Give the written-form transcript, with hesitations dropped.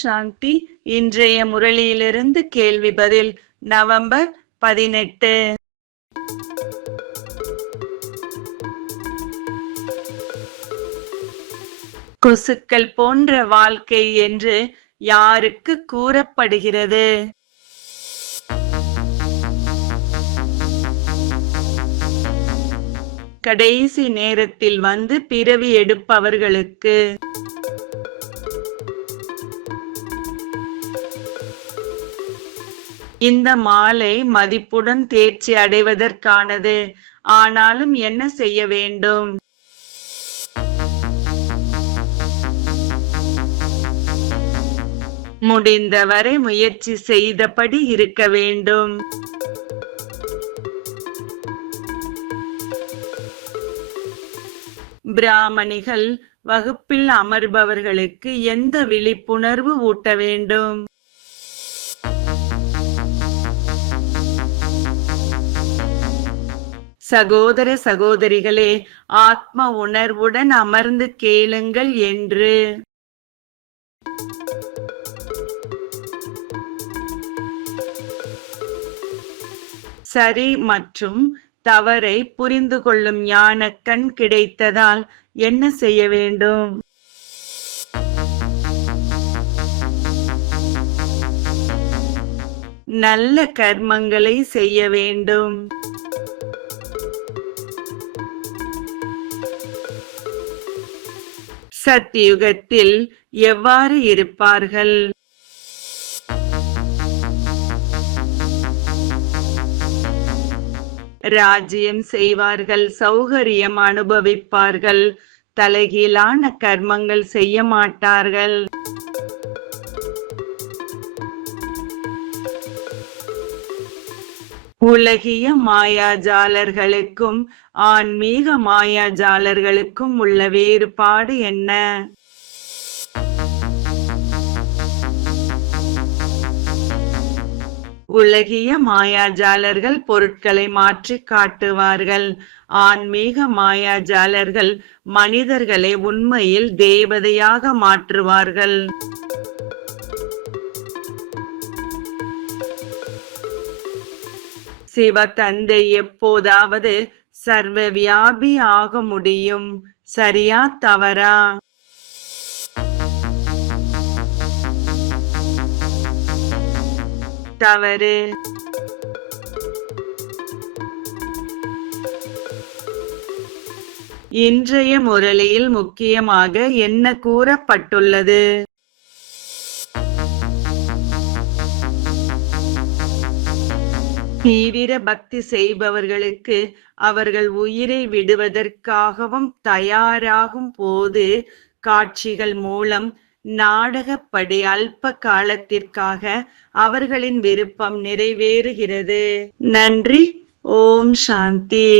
சாந்தி. இன்றைய முரளியிலிருந்து கேள்வி பதில் நவம்பர் 18. கொசுக்கள் போன்ற வாழ்க்கை என்று யாருக்கு கூறப்படுகிறது? கடைசி நேரத்தில் வந்து பிறவி எடுப்பவர்களுக்கு. இந்த மாலை மதிப்புடன் தேர்ச்சி அடைவதற்கானது. ஆனாலும் என்ன செய்ய வேண்டும்? முடிந்தவரை முயற்சி செய்தபடி இருக்க வேண்டும். பிராமணிகள் வகுப்பில் அமர்பவர்களுக்கு எந்த விழிப்புணர்வு ஊட்ட வேண்டும்? சகோதர சகோதரிகளே, ஆத்ம உணர்வுடன் அமர்ந்து கேளுங்கள் என்று. சரி மற்றும் தவறை புரிந்து கொள்ளும் ஞானக்கண் கிடைத்ததால் என்ன செய்ய வேண்டும்? நல்ல கர்மங்களை செய்ய வேண்டும். சத்யுகத்தில் எவ்வாறு இருப்பார்கள்? ராஜ்யம் செய்வார்கள், சௌகரியம் அனுபவிப்பார்கள், தலைகீழான கர்மங்கள் செய்ய மாட்டார்கள். உலகிய மாயாஜாலர்களுக்கும் ஆன்மீக மாயாஜாலர்களுக்கும் உள்ள வேறுபாடு என்ன? உலகிய மாயாஜாலர்கள் பொருட்களை மாற்றி காட்டுவார்கள். ஆன்மீக மாயாஜாலர்கள் மனிதர்களை உண்மையில் தேவதையாக மாற்றுவார்கள். சிவ தந்தை எப்போதாவது சர்வ வியாபி ஆக முடியும். சரியா தவறா? தவறு. இன்றைய முரளியில் முக்கியமாக என்ன கூறப்பட்டுள்ளது? தீவிர பக்தி செய்பவர்களுக்கு அவர்கள் உயிரை விடுவதற்காகவும் தயாராகும் போது காட்சிகள் மூலம் நாடகப்படி அல்ப காலத்திற்காக அவர்களின் விருப்பம் நிறைவேறுகிறது. நன்றி. ஓம் சாந்தி.